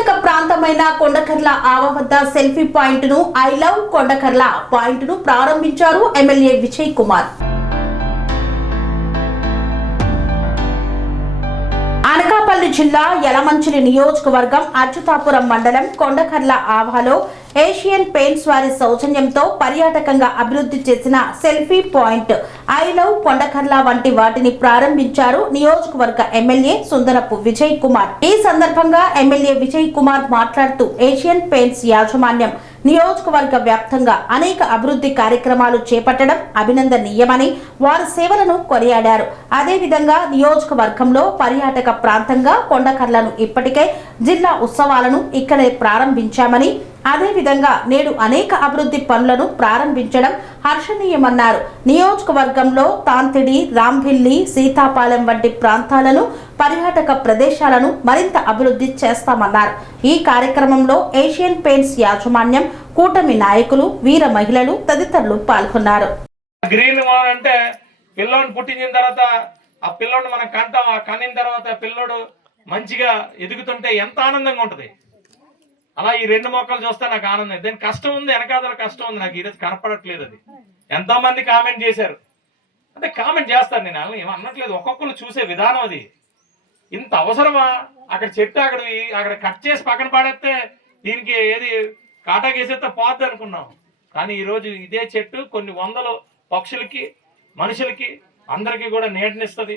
పర్యాటక ప్రాంతమైన కొండకర్ల ఆవ వద్ద సెల్ఫీ పాయింట్ ను ఐ లవ్ కొండకర్ల పాయింట్ ను ప్రారంభించారు ఎమ్మెల్యే విజయ్ కుమార్. అనకాపల్లి జిల్లా యలమంచిలి నియోజకవర్గం అచ్యుతాపురం మండలం కొండకర్ల ఆవాలో ఏషియన్ పెయింట్స్ వారి సౌజన్యంతో పర్యాటకంగా అభివృద్ధి చేసిన selfie point I love Kondakarla వంటి వాటిని ప్రారంభించారు నియోజకవర్గ ఎమ్మెల్యే సుందరపు విజయ్ కుమార్. ఈ సందర్భంగా ఎమ్మెల్యే విజయ్ కుమార్ మాట్లాడుతూ ఏషియన్ పెయింట్స్ యాజమాన్యం నియోజకవర్గ వ్యాప్తంగా అనేక అభివృద్ధి కార్యక్రమాలు చేపట్టడం అభినందనీయమని వారి సేవలను కొనియాడారు. అదేవిధంగా నియోజకవర్గంలో పర్యాటక ప్రాంతంగా కొండకర్లను ఇప్పటికే జిల్లా ఉత్సవాలను ఇక్కడే ప్రారంభించామని, అదేవిధంగా నేడు అనేక అభివృద్ధి పనులను ప్రారంభించడం హర్షణీయమన్నారు. నియోజకవర్గంలో తాంతిడి, రాంభిల్లి, సీతాపాలెం వంటి ప్రాంతాలను పర్యాటక ప్రదేశాలను మరింత అభివృద్ధి చేస్తామన్నారు. ఈ కార్యక్రమంలో ఏషియన్ పెయింట్స్ యాజమాన్యం, కూటమి నాయకులు, వీర మహిళలు తదితరులు పాల్గొన్నారు. గ్రీన్ అంటే పిల్లోడు పుట్టిన తర్వాత ఆ పిల్లోడు మనం కంటాం, ఆ కనిన తర్వాత పిల్లోడు మంచిగా ఎదుగుతుంటే ఎంత ఆనందంగా ఉంటది. అలా ఈ రెండు మొక్కలు చూస్తే నాకు ఆనందం. దాని కష్టం ఉంది, వెనకాదల కష్టం ఉంది. నాకు ఈరోజు కనపడట్లేదు. అది ఎంతో మంది కామెంట్ చేశారు. అంటే కామెంట్ చేస్తారు, నేను ఏమో అనట్లేదు. ఒక్కొక్కరు చూసే విధానం అది. ఇంత అవసరమా? అక్కడ చెట్టు అక్కడ కట్ చేసి పక్కన పడేస్తే దీనికి ఏది కాటాకేసేస్తే పోద్ది అనుకున్నాం. కానీ ఈరోజు ఇదే చెట్టు కొన్ని వందల పక్షులకి, మనుషులకి, అందరికీ కూడా నీడనిస్తుంది,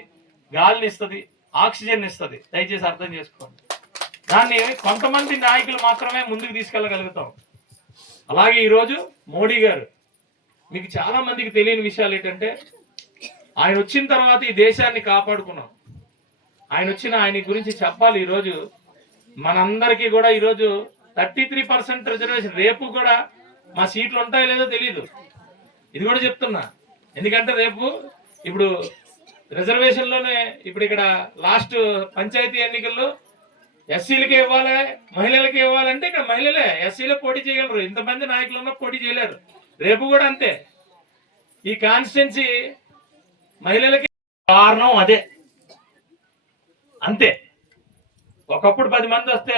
గాలిని ఇస్తుంది, ఆక్సిజన్ ఇస్తుంది. దయచేసి అర్థం చేసుకోండి. దాన్ని కొంతమంది నాయకులు మాత్రమే ముందుకు తీసుకెళ్ళగలుగుతాం. అలాగే ఈరోజు మోడీ గారు, మీకు చాలా మందికి తెలియని విషయాలు ఏంటంటే, ఆయన వచ్చిన తర్వాత ఈ దేశాన్ని కాపాడుకున్నాం. ఆయన గురించి చెప్పాలి. ఈరోజు మనందరికీ కూడా ఈరోజు 33% రిజర్వేషన్. రేపు కూడా మా సీట్లు ఉంటాయో లేదో తెలియదు. ఇది కూడా చెప్తున్నా. ఎందుకంటే రేపు ఇప్పుడు రిజర్వేషన్లోనే ఇప్పుడు ఇక్కడ లాస్ట్ పంచాయతీ ఎన్నికల్లో ఎస్సీలకి ఇవ్వాలి, మహిళలకి ఇవ్వాలంటే ఇక్కడ మహిళలే ఎస్సీలో పోటీ చేయగలరు. ఇంతమంది నాయకులు ఉన్నా పోటీ చేయలేరు. రేపు కూడా అంతే. ఈ కాన్స్టిట్యున్సీ మహిళలకి కారణం అదే, అంతే. ఒకప్పుడు 10 మంది వస్తే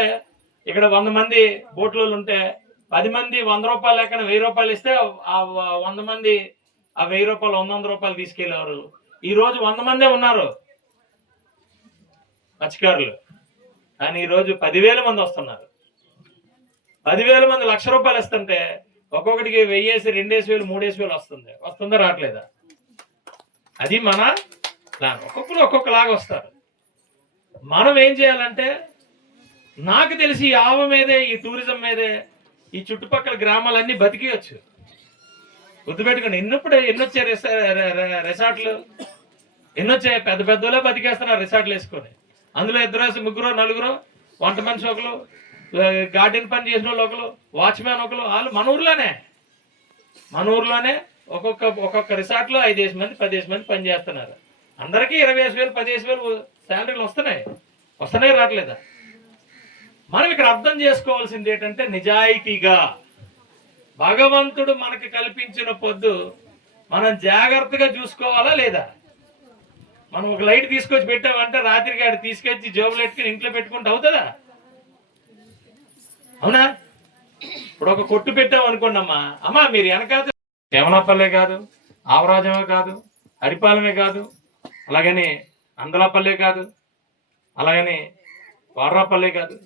ఇక్కడ 100 మంది బోట్లో ఉంటే 10 మంది 100 రూపాయలు లెక్కన 1000 రూపాయలు ఇస్తే ఆ 100 మంది ఆ 1000 రూపాయలు 100 రూపాయలు తీసుకెళ్లేవారు. ఈ రోజు 100 మందే ఉన్నారు మత్స్యకారులు. కానీ ఈరోజు 10,000 మంది వస్తున్నారు. 10,000 మంది 1,00,000 రూపాయలు ఇస్తుంటే ఒక్కొక్కటికి 1,000, 2,000, 3,000 వస్తుంది. వస్తుందా? రావట్లేదా? అది మన ప్లాన్. ఒక్కొక్కరు ఒక్కొక్కలాగా వస్తారు. మనం ఏం చేయాలంటే, నాకు తెలిసి ఆవ మీదే, ఈ టూరిజం మీదే ఈ చుట్టుపక్కల గ్రామాలన్నీ బతికేయచ్చు. గుర్తుపెట్టుకోండి. ఎన్నొచ్చాయి రిసార్ట్లు, ఎన్నొచ్చాయి. పెద్ద పెద్దోళ్ళే బతికేస్తున్నారు రిసార్ట్లు వేసుకొని. అందులో 2, 3, 4 వంట మనిషి ఒకరు, గార్డెన్ పని చేసిన వాళ్ళు ఒకరు, వాచ్మ్యాన్ ఒకరు. వాళ్ళు మన ఊర్లోనే ఒక్కొక్క రిసార్ట్లో 5 మంది 10 మంది పని చేస్తున్నారు. అందరికీ 20,000, 15,000 శాలరీలు వస్తున్నాయి రావట్లేదా? మనం ఇక్కడ అర్థం చేసుకోవాల్సింది ఏంటంటే, నిజాయితీగా భగవంతుడు మనకి కల్పించిన పొద్దు మనం జాగ్రత్తగా చూసుకోవాలా లేదా? మనం ఒక లైట్ తీసుకొచ్చి పెట్టామంటే రాత్రికి ఆడ తీసుకొచ్చి జోబులు పెట్టుకుని ఇంట్లో పెట్టుకుంటే అవుతుందా? అవునా? ఇప్పుడు ఒక కొట్టు పెట్టాం అనుకోండి. అమ్మా మీరు వెనకాల దేవనాపల్లె కాదు, ఆవరాజమే కాదు, హరిపాలెమే కాదు, అలాగని అందలాపల్లె కాదు, అలాగని వార్రాపల్లె కాదు,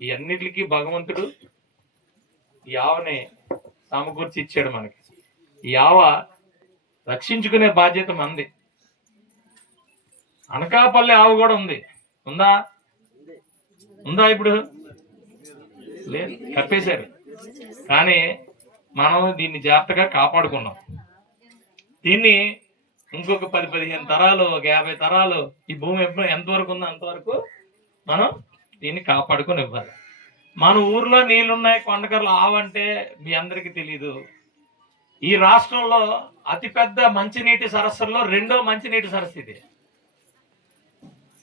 ఈ అన్నిటికీ భగవంతుడు ఈ ఆవని సమకూర్చి ఇచ్చాడు మనకి. ఈ ఆవ రక్షించుకునే బాధ్యత మంది. అనకాపల్లి ఆవు కూడా ఉందా? ఇప్పుడు లేదు, కప్పేశారు. కానీ మనం దీన్ని జాగ్రత్తగా కాపాడుకున్నాం. దీన్ని ఇంకొక 10-15 తరాలు, 50 తరాలు ఈ భూమి ఎంతవరకు ఉందో అంతవరకు మనం దీన్ని కాపాడుకొని ఇవ్వాలి. మన ఊర్లో నీళ్లున్నాయి. కొండకర్ల ఆవంటే మీ అందరికీ తెలీదు. ఈ రాష్ట్రంలో అతిపెద్ద మంచినీటి సరస్సుల్లో 2వ మంచినీటి సరస్సు ఇది.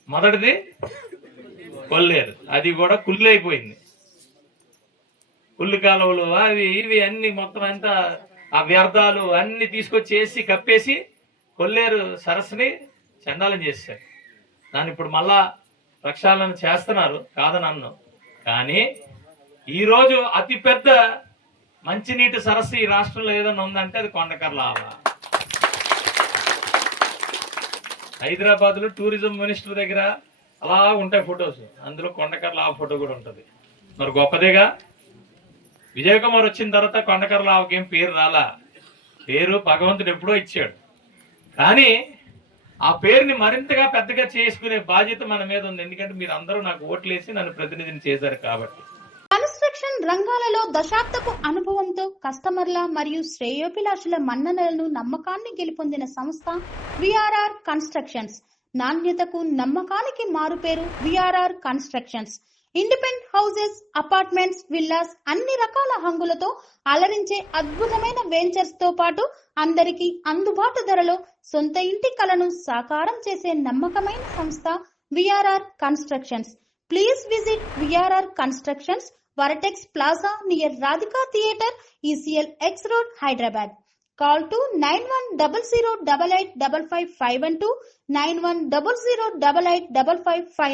మొదటిది కొల్లేరు, అది కూడా కుళ్ళైపోయింది. కుళ్ళు కాలువలు అవి ఇవి అన్ని మొత్తం అంతా ఆ వ్యర్థాలు అన్ని తీసుకొచ్చేసి కప్పేసి కొల్లేరు సరస్సుని చండాలం చేశారు. దాన్ని ఇప్పుడు మళ్ళా ప్రక్షాళన చేస్తున్నారు, కాదని అన్ను. కానీ ఈరోజు అతిపెద్ద మంచినీటి సరస్సు ఈ రాష్ట్రంలో ఏదైనా ఉందంటే అది కొండకర్ల ఆవ. హైదరాబాద్లో టూరిజం మినిస్టర్ దగ్గర అలా ఉంటాయి ఫొటోస్, అందులో కొండకర్ల ఆవ ఫోటో కూడా ఉంటుంది. మరి గొప్పదేగా. విజయ్ కుమార్ వచ్చిన తర్వాత కొండకర్ల ఆవకి ఏం పేరు రాలా, పేరు భగవంతుడు ఎప్పుడో ఇచ్చాడు. కానీ ఆ పేరుని మరింతగా పెద్దగా చేసుకునే బాధ్యత మన మీద ఉంది. ఎందుకంటే మీరు అందరూ నాకు ఓట్లేసి నన్ను ప్రతినిధిని చేశారు కాబట్టి. కన్స్ట్రక్షన్ రంగాలలో దశాబ్దపు అనుభవంతో కస్టమర్ల మరియు శ్రేయోభిలాషుల మన్ననలను నమ్మకాన్ని గెలుపొందిన సంస్థ విఆర్ఆర్ కన్స్ట్రక్షన్స్. నాణ్యతకు నమ్మకానికి మారుపేరు VRR constructions. Independent houses, apartments, villas అన్ని రకాల హంగులతో అలరించే అద్భుతమైన వెంచర్స్ తో పాటు అందరికీ అందుబాటు ధరలో సొంత ఇంటి కలను సాకారం చేసే నమ్మకమైన సంస్థ VRR constructions. Please visit VRR constructions, Varatex Plaza near Radhika Theatre, ECL X Road, Hyderabad. Call to 910088555512, 9100885555.